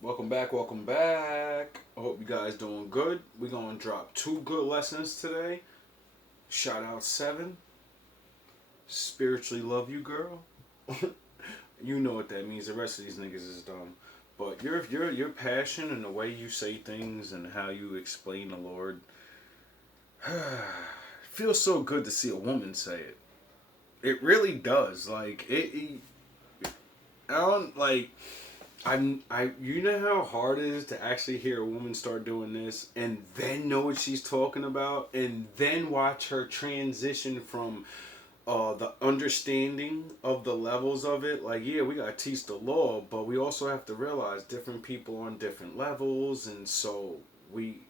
Welcome back, welcome back. I hope you guys doing good. We're gonna drop two good lessons today. Shout out 7. Spiritually love you, girl. You know what that means. The rest of these niggas is dumb. But your passion and the way you say things and how you explain the Lord feels so good to see a woman say it. It really does. I don't like you know how hard it is to actually hear a woman start doing this and then know what she's talking about and then watch her transition from the understanding of the levels of it. Like, yeah, we gotta teach the law, but we also have to realize different people on different levels, and so we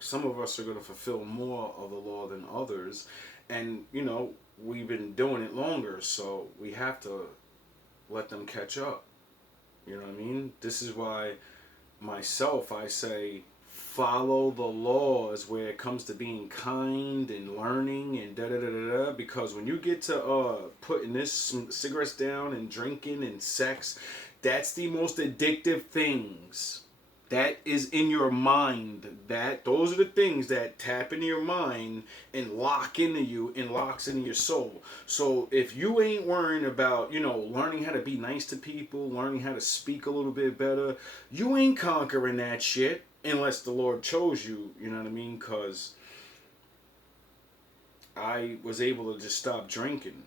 some of us are gonna fulfill more of the law than others, and we've been doing it longer, so we have to let them catch up. You know what I mean? This is why myself, I say, follow the laws where it comes to being kind and learning and da da da da da. Because when you get to putting this cigarettes down and drinking and sex, that's the most addictive things. That is in your mind. Those are the things that tap into your mind and lock into you and locks into your soul. So if you ain't worrying about, learning how to be nice to people, learning how to speak a little bit better, you ain't conquering that shit unless the Lord chose you, you know what I mean? Because I was able to just stop drinking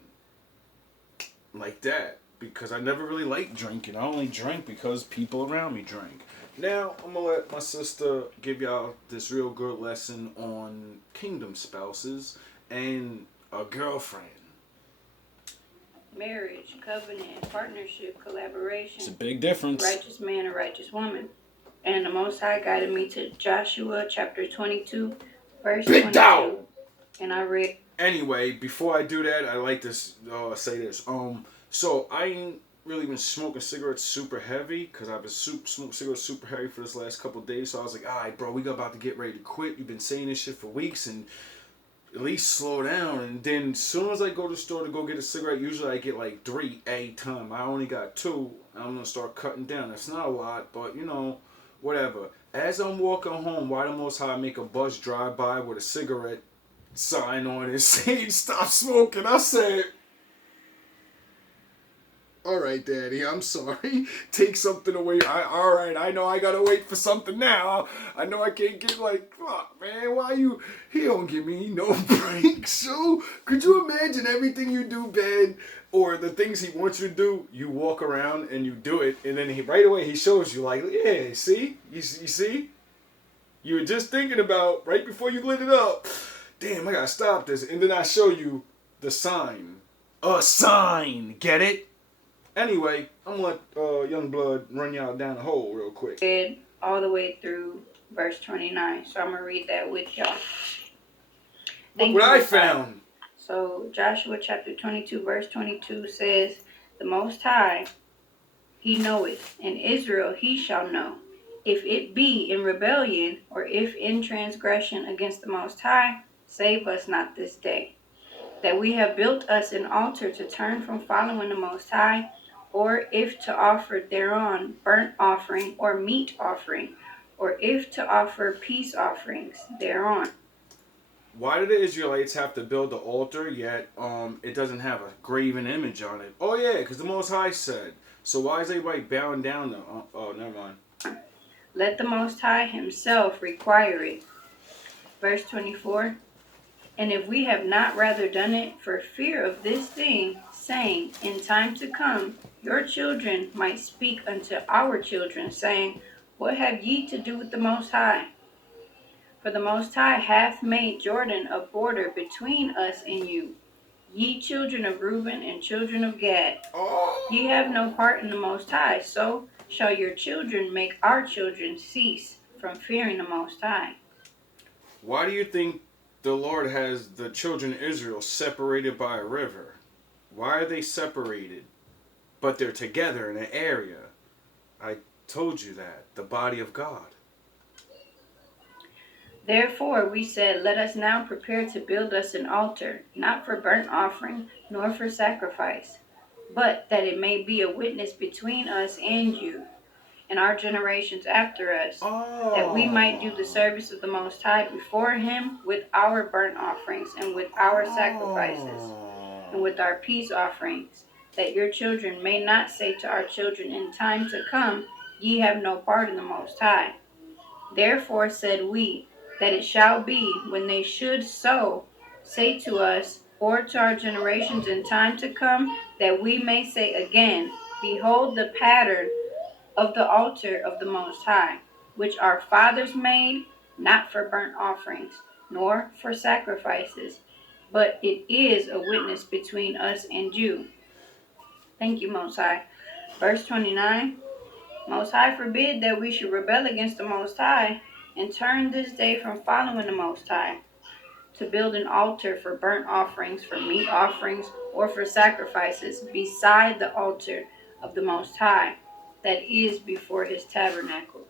like that because I never really liked drinking. I only drank because people around me drank. Now, I'm going to let my sister give y'all this real good lesson on kingdom spouses and a girlfriend. Marriage, covenant, partnership, collaboration. It's a big difference. Righteous man, a righteous woman. And the Most High guided me to Joshua chapter 22, verse Big 22. dog! And I read. Anyway, before I do that, I like to say this. So I ain't really been smoking cigarettes super heavy because I've been smoking cigarettes super heavy for this last couple of days. So I was like, all right, bro, we about to get ready to quit. You've been saying this shit for weeks and at least slow down. And then as soon as I go to the store to go get a cigarette, usually I get like 3 a time. I only got 2. I'm going to start cutting down. It's not a lot, but whatever. As I'm walking home, why the Most High make a bus drive by with a cigarette sign on it saying stop smoking? I said, all right, Daddy, I'm sorry. Take something away. All right, I know I gotta wait for something now. I know I can't get like, fuck, man, why you? He don't give me no breaks. So, could you imagine everything you do bad or the things he wants you to do? You walk around and you do it, and then right away he shows you like, yeah, see, you see, you were just thinking about right before you lit it up. Damn, I gotta stop this, and then I show you the sign. A sign, get it? Anyway, I'm gonna let Young Blood run y'all down the hole real quick. Read all the way through verse 29. So I'm going to read that with y'all. Look what I found. So Joshua chapter 22, verse 22 says, the Most High, he knoweth, and Israel he shall know. If it be in rebellion, or if in transgression against the Most High, save us not this day. That we have built us an altar to turn from following the Most High, or if to offer thereon burnt offering or meat offering, or if to offer peace offerings thereon. Why do the Israelites have to build the altar yet it doesn't have a graven image on it? Oh yeah, because the Most High said. So why is everybody bowing down though? Oh, never mind. Let the Most High himself require it. Verse 24. And if we have not rather done it for fear of this thing, saying, in time to come, your children might speak unto our children, saying, what have ye to do with the Most High? For the Most High hath made Jordan a border between us and you, ye children of Reuben and children of Gad. Ye have no part in the Most High, so shall your children make our children cease from fearing the Most High. Why do you think the Lord has the children of Israel separated by a river? Why are they separated? But they're together in an area. I told you that. The body of God. Therefore we said, let us now prepare to build us an altar, not for burnt offering, nor for sacrifice, but that it may be a witness between us and you, and our generations after us, that we might do the service of the Most High before Him with our burnt offerings and with our sacrifices and with our peace offerings, that your children may not say to our children in time to come, ye have no part in the Most High. Therefore said we, that it shall be, when they should so say to us, or to our generations in time to come, that we may say again, behold the pattern of the altar of the Most High, which our fathers made, not for burnt offerings, nor for sacrifices, but it is a witness between us and you. Thank you, Most High. Verse 29. Most High forbid that we should rebel against the Most High and turn this day from following the Most High, to build an altar for burnt offerings, for meat offerings, or for sacrifices beside the altar of the Most High that is before His tabernacle.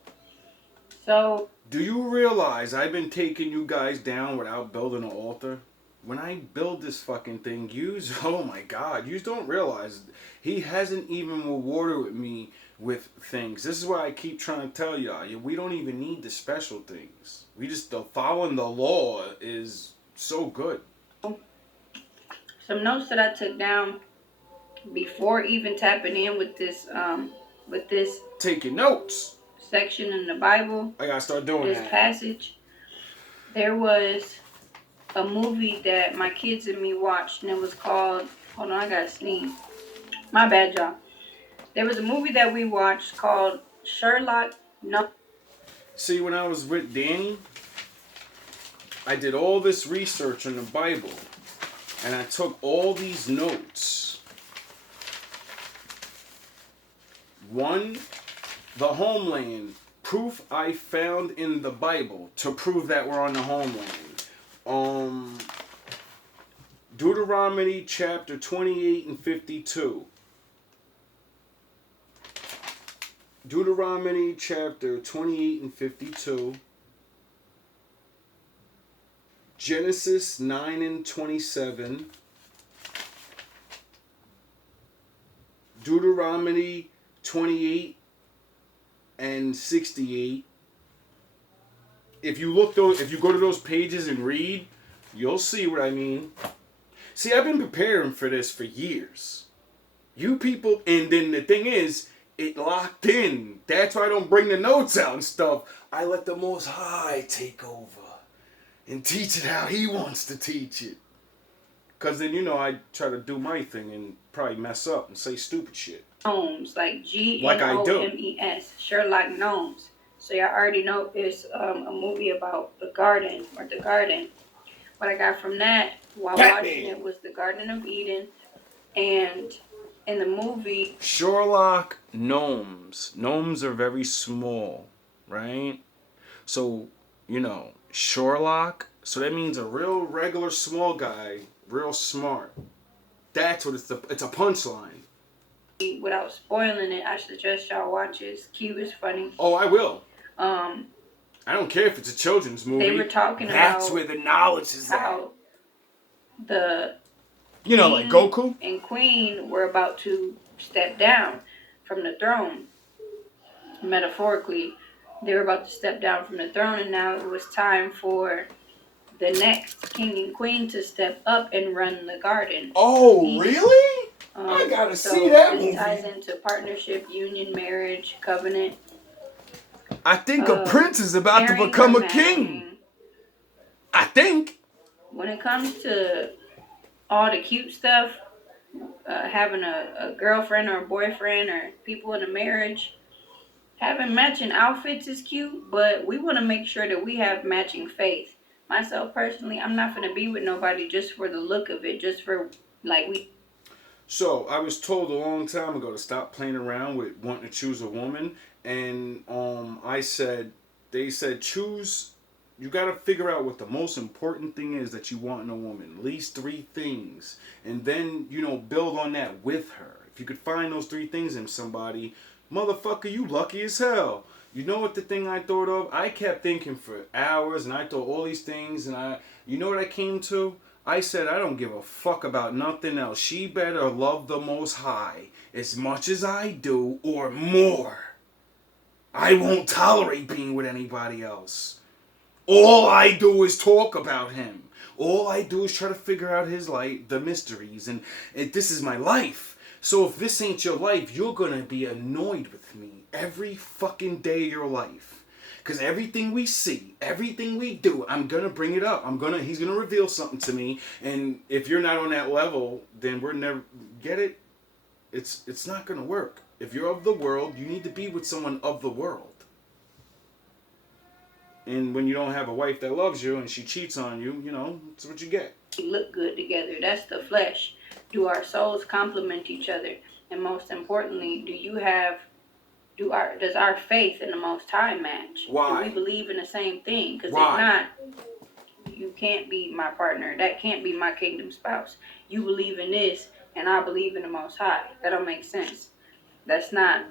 So, do you realize I've been taking you guys down without building an altar? When I build this fucking thing, oh my God, you don't realize He hasn't even rewarded me with things. This is why I keep trying to tell y'all, we don't even need the special things. We just, following the law is so good. some notes that I took down before even tapping in with this taking notes section in the Bible. I gotta start doing this passage. There was a movie that my kids and me watched, and it was called, hold on, I gotta sneeze. My bad, y'all. There was a movie that we watched called Sherlock. No. See, when I was with Danny, I did all this research on the Bible, and I took all these notes. One, the homeland. Proof I found in the Bible to prove that we're on the homeland. Deuteronomy chapter 28 and 52. Deuteronomy chapter 28 and 52. Genesis 9 and 27. Deuteronomy 28 and 68. If you go to those pages and read, you'll see what I mean. See, I've been preparing for this for years. You people, and then the thing is, it locked in. That's why I don't bring the notes out and stuff. I let the Most High take over and teach it how He wants to teach it. Because then, I try to do my thing and probably mess up and say stupid shit. Gnomes, like Gnomes, Sherlock Gnomes. So y'all already know it's a movie about the garden. What I got from that while watching it was the Garden of Eden, and in the movie, Sherlock Gnomes. Gnomes are very small, right? So, Sherlock. So that means a real regular small guy, real smart. That's what it's a punchline. Without spoiling it, I suggest y'all watch it. It's cute, it's funny. Oh, I will. I don't care if it's a children's movie. They were talking That's where the knowledge is how at. The like Goku and Queen were about to step down from the throne. Metaphorically, they were about to step down from the throne, and now it was time for the next king and queen to step up and run the garden. Oh, really? I gotta see that movie. This ties into partnership, union, marriage, covenant. I think a prince is about to become a king. I think. When it comes to all the cute stuff, having a girlfriend or a boyfriend or people in a marriage, having matching outfits is cute, but we want to make sure that we have matching faith. Myself personally, I'm not going to be with nobody just for the look of it, just for So I was told a long time ago to stop playing around with wanting to choose a woman, and they said choose. You got to figure out what the most important thing is that you want in a woman. At least 3 things, and then build on that with her. If you could find those 3 things in somebody, motherfucker, you lucky as hell. You know what the thing I thought of? I kept thinking for hours, and I thought all these things, and you know what I came to? I said, I don't give a fuck about nothing else. She better love the Most High as much as I do or more. I won't tolerate being with anybody else. All I do is talk about him. All I do is try to figure out his life, the mysteries, and this is my life. So if this ain't your life, you're gonna be annoyed with me every fucking day of your life. Because everything we see, everything we do, I'm gonna bring it up. He's gonna reveal something to me, and if you're not on that level, then we're never get it. It's not gonna work. If you're of the world, you need to be with someone of the world. And when you don't have a wife that loves you and she cheats on you, that's what you get. We look good together. That's the flesh. Do our souls complement each other? And most importantly, does our faith in the Most High match? Why? Do we believe in the same thing? Because if Why? not, you can't be my partner. That can't be my kingdom spouse. You believe in this, and I believe in the Most High. That don't make sense. That's not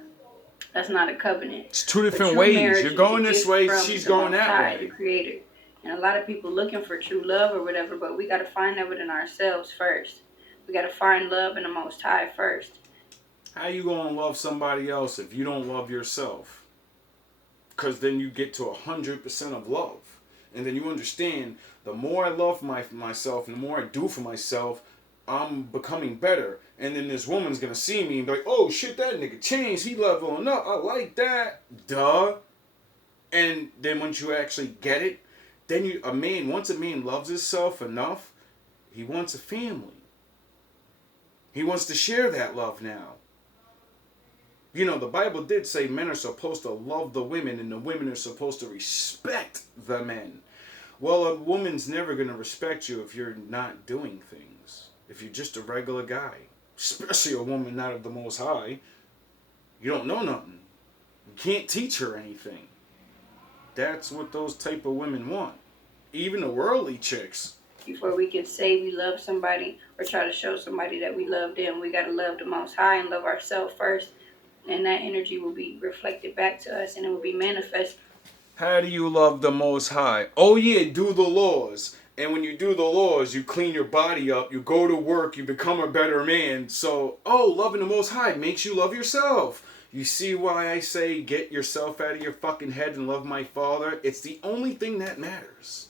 a covenant. It's two different ways. You're going this way, she's going that way. The Creator. And a lot of people looking for true love or whatever, but we got to find that within ourselves first. We got to find love in the Most High first. How you going to love somebody else if you don't love yourself? Because then you get to 100% of love. And then you understand, the more I love myself and the more I do for myself, I'm becoming better. And then this woman's going to see me and be like, oh shit, that nigga changed. He leveling up. I like that. Duh. And then once you actually get it, then once a man loves himself enough, he wants a family. He wants to share that love now. The Bible did say men are supposed to love the women and the women are supposed to respect the men. Well, a woman's never going to respect you if you're not doing things. If you're just a regular guy. Especially a woman not of the Most High. You don't know nothing. You can't teach her anything. That's what those type of women want. Even the worldly chicks. Before we can say we love somebody or try to show somebody that we love them, we got to love the Most High and love ourselves first. And that energy will be reflected back to us and it will be manifest. How do you love the Most High? Oh yeah, do the laws. And when you do the laws, you clean your body up, you go to work, you become a better man. So, loving the Most High makes you love yourself. You see why I say get yourself out of your fucking head and love my Father? It's the only thing that matters.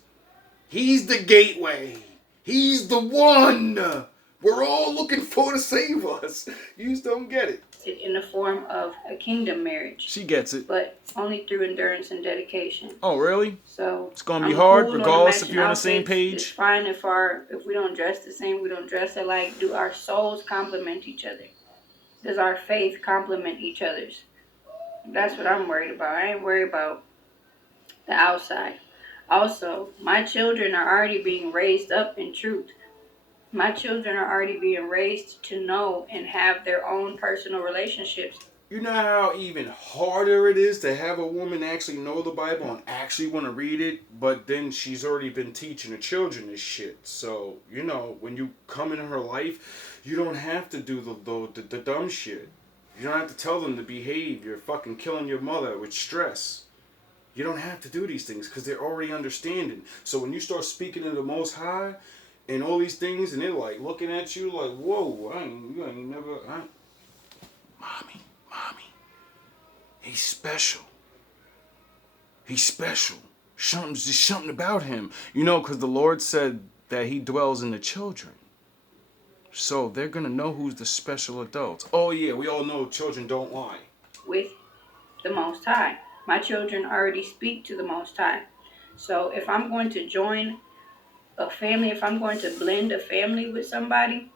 He's the gateway. He's the one. We're all looking for to save us. You just don't get it. In the form of a kingdom marriage. She gets it. But only through endurance and dedication. Oh, really? So it's going to be hard regardless if you're on the same page? It's fine if we don't dress the same, we don't dress alike. Do our souls complement each other? Does our faith complement each other's? That's what I'm worried about. I ain't worried about the outside. Also, my children are already being raised up in truth. My children are already being raised to know and have their own personal relationships. You know how even harder it is to have a woman actually know the Bible and actually want to read it, but then she's already been teaching the children this shit. So, when you come into her life, you don't have to do the dumb shit. You don't have to tell them to behave. You're fucking killing your mother with stress. You don't have to do these things because they're already understanding. So when you start speaking to the Most High and all these things, and they're like looking at you like, whoa, Mommy, he's special. He's special. There's something about him. Because the Lord said that he dwells in the children. So they're going to know who's the special adults. Oh yeah, we all know children don't lie. With the Most High. My children already speak to the Most High. So if I'm going to join a family, if I'm going to blend a family with somebody,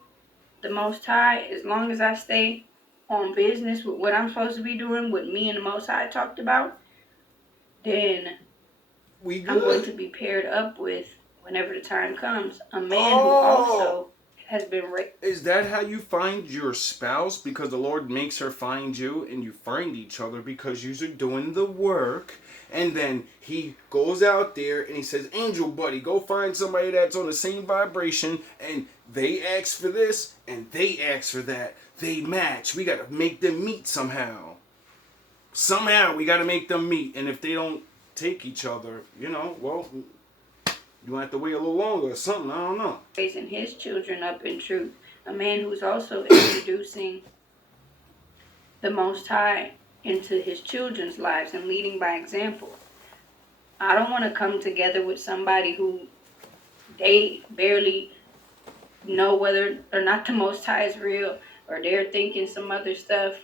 the Most High, as long as I stay on business with what I'm supposed to be doing, what me and the Most High talked about, then I'm going to be paired up with, whenever the time comes, a man who also has been raised. Is that how you find your spouse? Because the Lord makes her find you and you find each other because you're doing the work. And then he goes out there and he says, Angel buddy, go find somebody that's on the same vibration. And they ask for this and they ask for that. They match. We got to make them meet somehow. Somehow we got to make them meet. And if they don't take each other, well, you might have to wait a little longer or something. I don't know. Raising his children up in truth. A man who's also introducing the Most High into his children's lives and leading by example. I don't want to come together with somebody who they barely know whether or not the Most High is real, or they're thinking some other stuff,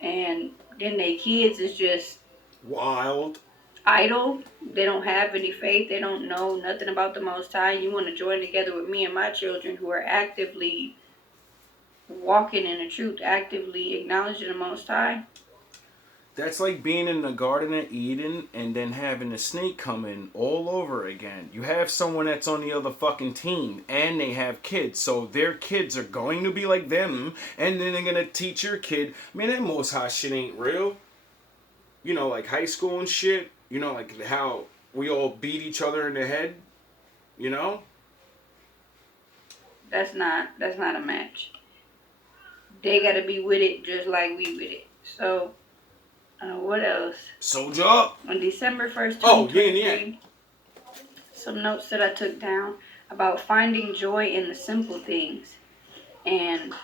and then their kids is just wild, idle. They don't have any faith. They don't know nothing about the Most High. You want to join together with me and my children who are actively walking in the truth, actively acknowledging the Most High. That's like being in the Garden of Eden and then having a snake come in all over again. You have someone that's on the other fucking team and they have kids, so their kids are going to be like them, and then they're gonna teach your kid. Man, that Most High shit ain't real. You know, like high school and shit. You know, like how we all beat each other in the head. You know? That's not a match. They gotta be with it just like we with it. So what else? Soldier up. On December 1st, 2023, some notes that I took down about finding joy in the simple things. And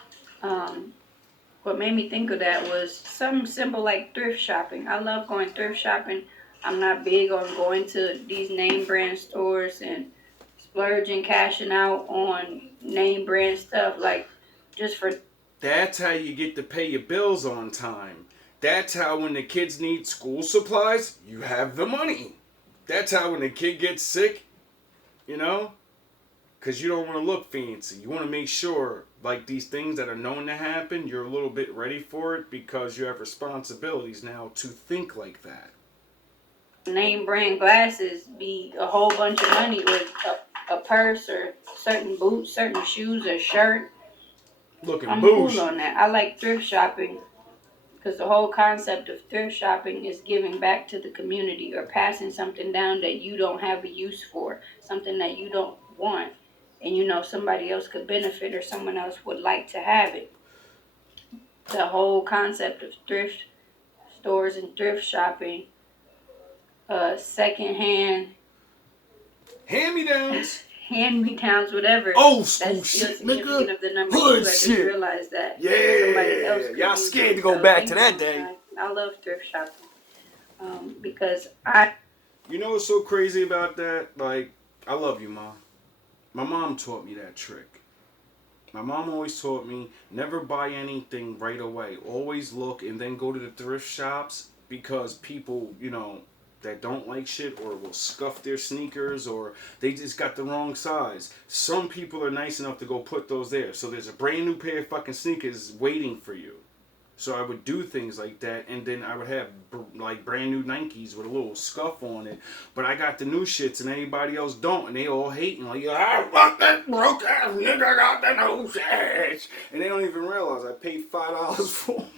what made me think of that was something simple like thrift shopping. I love going thrift shopping. I'm not big on going to these name brand stores and splurging, cashing out on name brand stuff, like just for... That's how you get to pay your bills on time. That's how when the kids need school supplies, you have the money. That's how when the kid gets sick, you know? Because you don't want to look fancy. You want to make sure, like these things that are known to happen, you're a little bit ready for it because you have responsibilities now to think like that. Name brand glasses be a whole bunch of money with a purse or certain boots, certain shoes, or shirt. I'm bougie. Cool on that. I like thrift shopping because the whole concept of thrift shopping is giving back to the community or passing something down that you don't have a use for, something that you don't want, and you know somebody else could benefit or someone else would like to have it. The whole concept of thrift stores and thrift shopping, secondhand, hand-me-downs, whatever. Old school shit, nigga. Of the number Hood two. shit. I just realized that. Yeah, y'all scared to go back to that day. I love thrift shopping because You know what's so crazy about that? Like, I love you, Mom. My mom taught me that trick. My mom always taught me never buy anything right away. Always look and then go to the thrift shops because people, you know, that don't like shit or will scuff their sneakers or they just got the wrong size. Some people are nice enough to go put those there. So there's a brand new pair of fucking sneakers waiting for you. So I would do things like that, and then I would have like brand new Nikes with a little scuff on it. But I got the new shits, and everybody else don't, and they all hating like, I fuck that broke ass nigga got the new shits, and they don't even realize I paid $5 for them.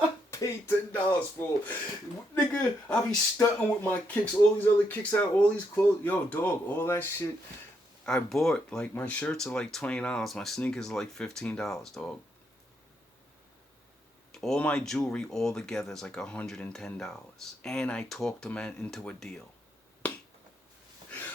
I paid $10 for them. Nigga, I be stunting with my kicks, all these other kicks out, all these clothes. Yo, dog, all that shit I bought. Like my shirts are like $20, my sneakers are like $15, dog. All my jewelry all together is like $110. And I talked them into a deal.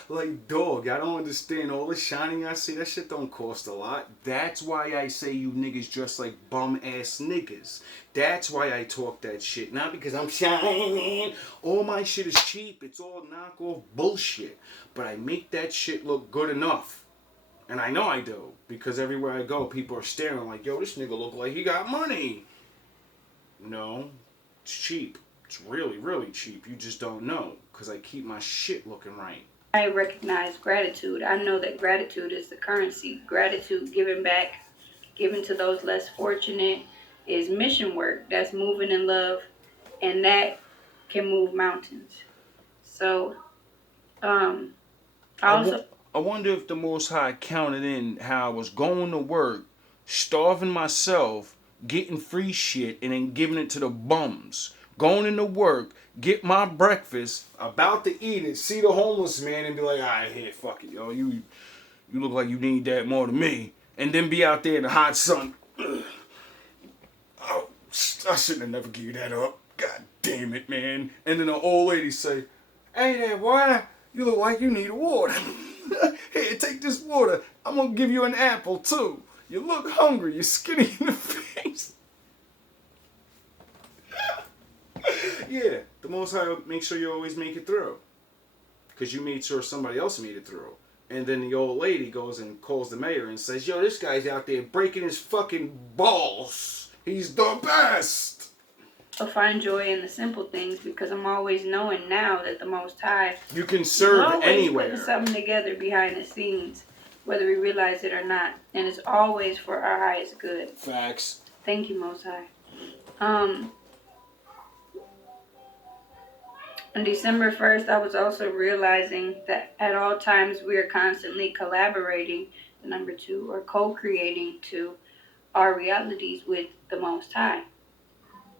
Like, dog, I don't understand. All the shining I see, that shit don't cost a lot. That's why I say you niggas dress like bum-ass niggas. That's why I talk that shit. Not because I'm shining. All my shit is cheap. It's all knockoff bullshit. But I make that shit look good enough. And I know I do. Because everywhere I go, people are staring like, yo, this nigga look like he got money. No, it's cheap. It's really, really cheap. You just don't know because I keep my shit looking right. I recognize gratitude. I know that gratitude is the currency. Gratitude, giving back, giving to those less fortunate is mission work. That's moving in love, and that can move mountains. So, I wonder if the Most High counted in how I was going to work, starving myself, getting free shit and then giving it to the bums. Going into work, get my breakfast, about to eat it, see the homeless man and be like, alright, here, fuck it, yo. You look like you need that more than me. And then be out there in the hot sun. Oh, I shouldn't have never given you that up. God damn it, man. And then the old lady say, hey there, boy, you look like you need water. Here, take this water. I'm gonna give you an apple too. You look hungry. You're skinny in the face. Yeah, the Most High will make sure you always make it through. Because you made sure somebody else made it through. And then the old lady goes and calls the mayor and says, yo, this guy's out there breaking his fucking balls. He's the best. I'll find joy in the simple things because I'm always knowing now that the Most High, you can serve always anywhere. putting something together behind the scenes, whether we realize it or not. And it's always for our highest good. Facts. Thank you, Most High. On December 1st, I was also realizing that at all times we are constantly collaborating, the number 2, or co-creating to our realities with the Most High.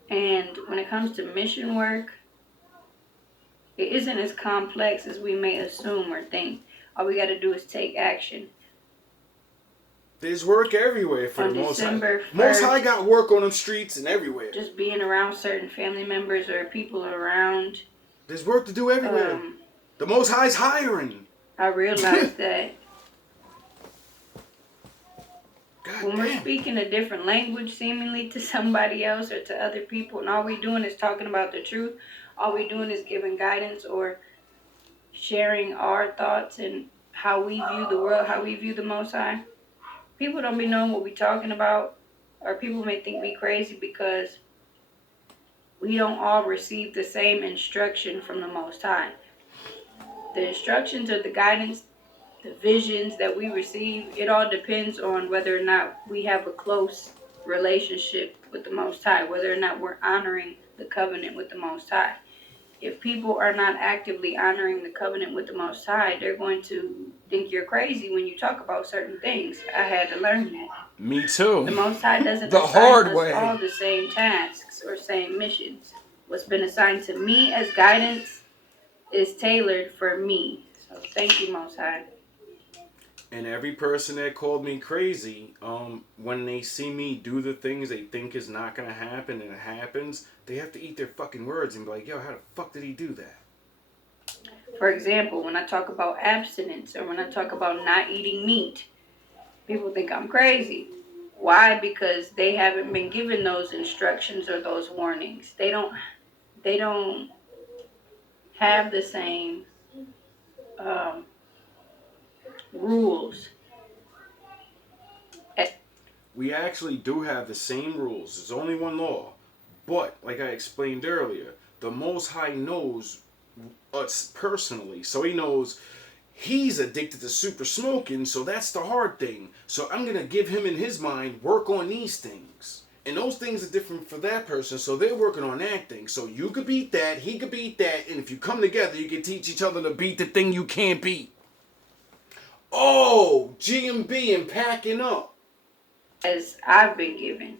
And when it comes to mission work, it isn't as complex as we may assume or think. All we got to do is take action. There's work everywhere for on the Most High. December 1st, Most High got work on them streets and everywhere. Just being around certain family members or people around. There's work to do everywhere. The Most High's hiring. I realized that God when damn. we're speaking a different language seemingly to somebody else or to other people, and all we're doing is talking about the truth, all we're doing is giving guidance or sharing our thoughts and how we view the world, how we view the Most High, people don't be knowing what we're talking about, or people may think we crazy because we don't all receive the same instruction from the Most High. The instructions or the guidance, the visions that we receive, it all depends on whether or not we have a close relationship with the Most High, whether or not we're honoring the covenant with the Most High. If people are not actively honoring the covenant with the Most High, they're going to think you're crazy when you talk about certain things. I had to learn that. Me too. The Most High doesn't the assign hard us way. all the same tasks or same missions. What's been assigned to me as guidance is tailored for me. So thank you, Most High. And every person that called me crazy, when they see me do the things they think is not gonna happen and it happens, they have to eat their fucking words and be like, yo, how the fuck did he do that? For example, when I talk about abstinence or when I talk about not eating meat, people think I'm crazy. Why? Because they haven't been given those instructions or those warnings. They don't have the same rules. We actually do have the same rules. There's only one law. But, like I explained earlier, the Most High knows us personally. So he knows he's addicted to super smoking, so that's the hard thing. So I'm going to give him in his mind work on these things. And those things are different for that person, so they're working on that thing. So you could beat that, he could beat that, and if you come together, you can teach each other to beat the thing you can't beat. Oh, GMB and packing up. As I've been given.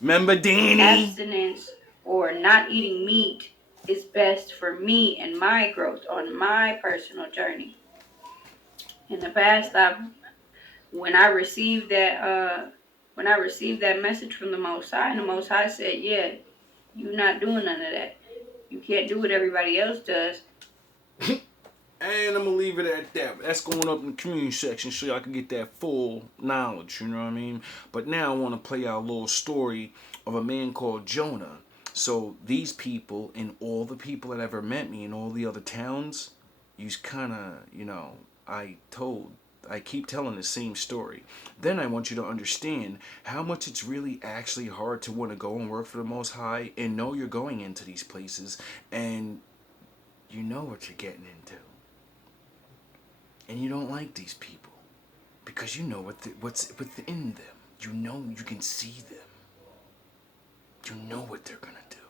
Remember Danny? Abstinence or not eating meat is best for me and my growth on my personal journey. In the past, when I received that message from the Most High, and the Most High said, yeah, you're not doing none of that. You can't do what everybody else does. And I'm going to leave it at that. That's going up in the community section so y'all can get that full knowledge, you know what I mean? But now I want to play out a little story of a man called Jonah. So these people and all the people that ever met me in all the other towns, you kind of, I keep telling the same story. Then I want you to understand how much it's really actually hard to want to go and work for the Most High and know you're going into these places and you know what you're getting into. And you don't like these people because you know what's within them. You know, you can see them. You know what they're going to do.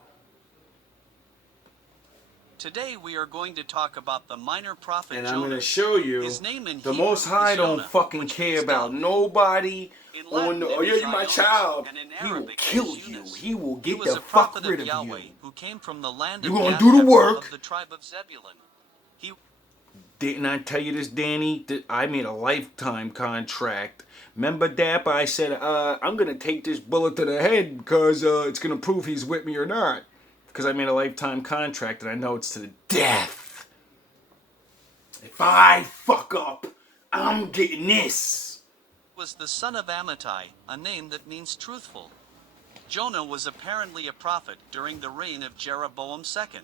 Today we are going to talk about the minor prophet and Jonah. I'm going to show you His name in the Hebrew Most High is don't Jonah, fucking which care means about dove. nobody. In Latin, Oh, it yeah, is you're my Ionis, child. and in He will Arabic, it kill is you. Eunice. He will He get was the a fuck prophet rid of of Yahweh, you. who came from the land You of gonna do the Gad work. of the tribe of Zebulun. Didn't I tell you this, Danny? That I made a lifetime contract. Remember, Dap? I said, I'm going to take this bullet to the head because it's going to prove he's with me or not. Because I made a lifetime contract and I know it's to the death. If I fuck up, I'm getting this. Was the son of Amittai, a name that means truthful. Jonah was apparently a prophet during the reign of Jeroboam II.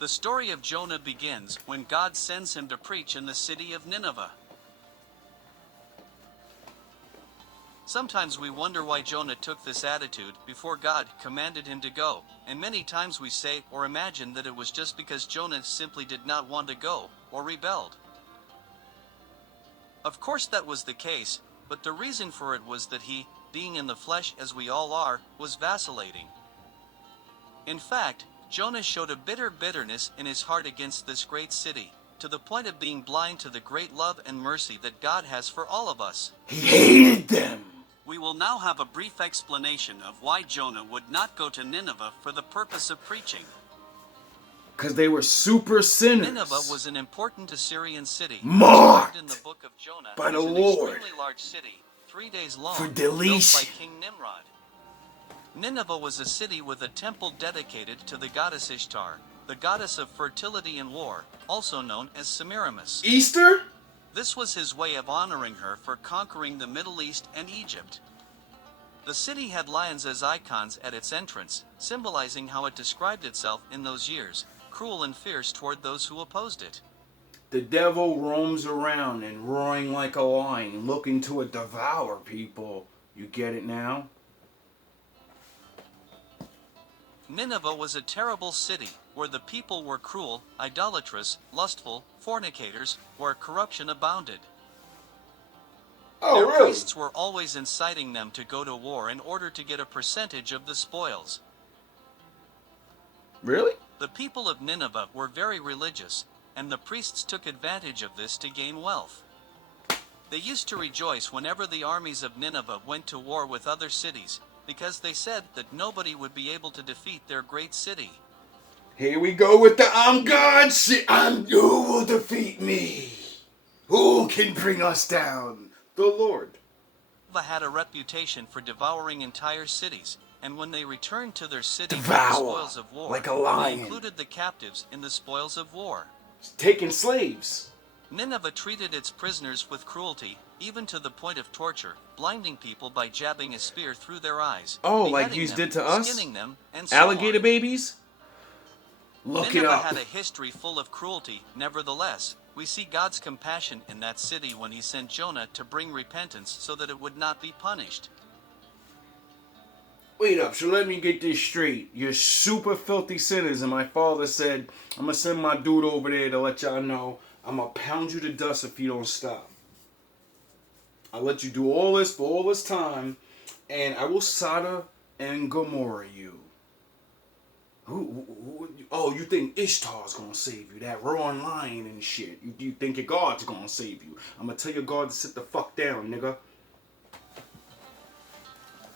The story of Jonah begins when God sends him to preach in the city of Nineveh. Sometimes we wonder why Jonah took this attitude before God commanded him to go, and many times we say or imagine that it was just because Jonah simply did not want to go, or rebelled. Of course that was the case, but the reason for it was that he, being in the flesh as we all are, was vacillating. In fact, Jonah showed a bitterness in his heart against this great city, to the point of being blind to the great love and mercy that God has for all of us. He hated them. We will now have a brief explanation of why Jonah would not go to Nineveh for the purpose of preaching. Because they were super sinners. Nineveh was an important Assyrian city, marked in the book of Jonah, by the an Lord extremely large city, 3 days long, for built deletion. by King Nimrod. Nineveh was a city with a temple dedicated to the goddess Ishtar, the goddess of fertility and war, also known as Semiramis. Easter? This was his way of honoring her for conquering the Middle East and Egypt. The city had lions as icons at its entrance, symbolizing how it described itself in those years, cruel and fierce toward those who opposed it. The devil roams around and roaring like a lion, looking to devour people. You get it now? Nineveh was a terrible city, where the people were cruel, idolatrous, lustful, fornicators, where corruption abounded. Their priests were always inciting them to go to war in order to get a percentage of the spoils. Really? The people of Nineveh were very religious, and the priests took advantage of this to gain wealth. They used to rejoice whenever the armies of Nineveh went to war with other cities, because they said that nobody would be able to defeat their great city. Here we go with the I'm God shit. Who will defeat me? Who can bring us down? The Lord. Nineveh had a reputation for devouring entire cities, and when they returned to their city with Devour, the spoils of war, like a lion. they included the captives in the spoils of war. Taking slaves. Nineveh treated its prisoners with cruelty, even to the point of torture, blinding people by jabbing a spear through their eyes. Oh, like beheading you them, did to us? skinning them, and so Alligator on. babies? Look Nineveh it up. had a history full of cruelty. Nevertheless, we see God's compassion in that city when he sent Jonah to bring repentance so that it would not be punished. Wait up, so let me get this straight. You're super filthy sinners, and my father said, I'm gonna send my dude over there to let y'all know I'm gonna pound you to dust if you don't stop. I'll let you do all this for all this time, and I will Sodom and Gomorrah you. Oh, you think Ishtar's gonna save you? That roaring lion and shit. You think your God's gonna save you? I'm gonna tell your God to sit the fuck down, nigga.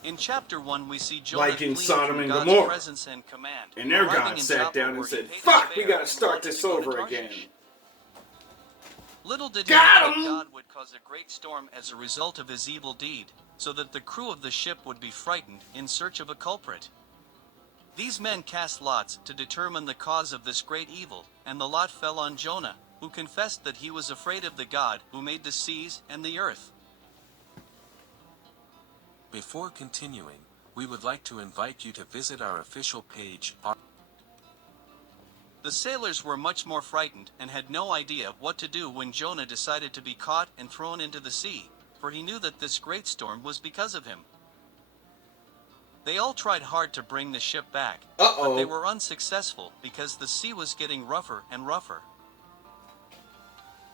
In chapter 1, we see Jonah Like in fleeing Sodom from and God's Gomorrah. presence and command. And their arriving God in sat Joppa, down and where he said, paid his fuck, we fare gotta and start wanted this to go to over Tarshish. again. Little did he Got know that him! God would cause a great storm as a result of his evil deed, so that the crew of the ship would be frightened in search of a culprit. These men cast lots to determine the cause of this great evil, and the lot fell on Jonah, who confessed that he was afraid of the God who made the seas and the earth. Before continuing, we would like to invite you to visit our official page. The sailors were much more frightened and had no idea what to do when Jonah decided to be caught and thrown into the sea, for he knew that this great storm was because of him. They all tried hard to bring the ship back, but they were unsuccessful because the sea was getting rougher and rougher.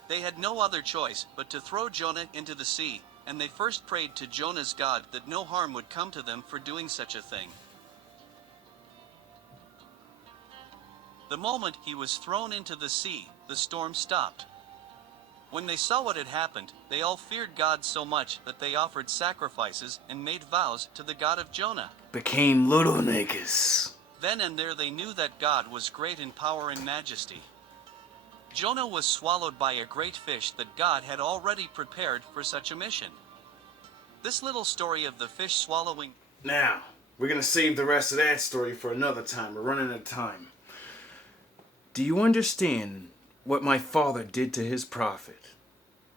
They had no other choice but to throw Jonah into the sea, and they first prayed to Jonah's God that no harm would come to them for doing such a thing. The moment he was thrown into the sea, the storm stopped. When they saw what had happened, they all feared God so much that they offered sacrifices and made vows to the God of Jonah. Became little niggas. Then and there they knew that God was great in power and majesty. Jonah was swallowed by a great fish that God had already prepared for such a mission. This little story of the fish swallowing... Now, we're gonna save the rest of that story for another time. We're running out of time. Do you understand what my father did to his prophet?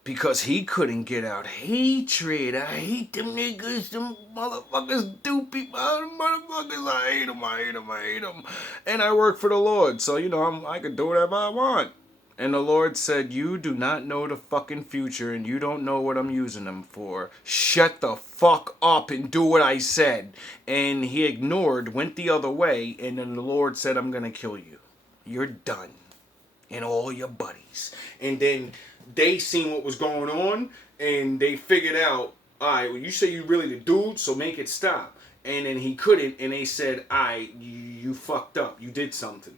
because he couldn't get out hatred. I hate them niggas, them motherfuckers, doopy motherfuckers. I hate them, I hate them, I hate them. And I work for the Lord, so I can do whatever I want. And the Lord said, you do not know the fucking future, and you don't know what I'm using them for. Shut the fuck up and do what I said. And he ignored, went the other way, and then the Lord said, I'm gonna kill you. You're done. And all your buddies. And then they seen what was going on, and they figured out, alright, well, you say you really the dude, so make it stop. And then he couldn't, and they said, alright, you fucked up. You did something.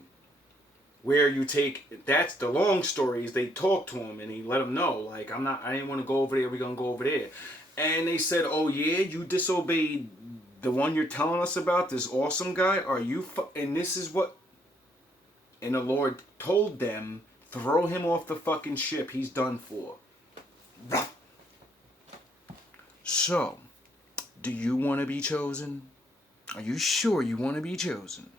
Where you take, that's the long story, is they talked to him and he let them know, like, I didn't want to go over there, we're going to go over there. And they said, oh yeah, you disobeyed the one you're telling us about, this awesome guy? Are you, and this is what, and the Lord told them, throw him off the fucking ship, he's done for. So, do you want to be chosen? Are you sure you want to be chosen?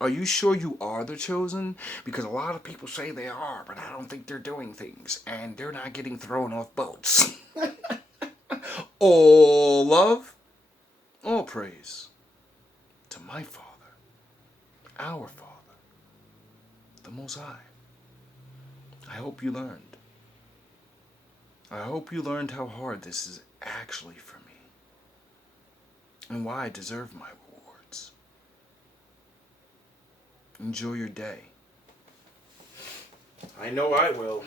Are you sure you are the chosen? Because a lot of people say they are, but I don't think they're doing things. And they're not getting thrown off boats. All love, all praise to my Father, our Father, the Most High. I hope you learned. I hope you learned how hard this is actually for me. And why I deserve my rewards. Enjoy your day. I know I will.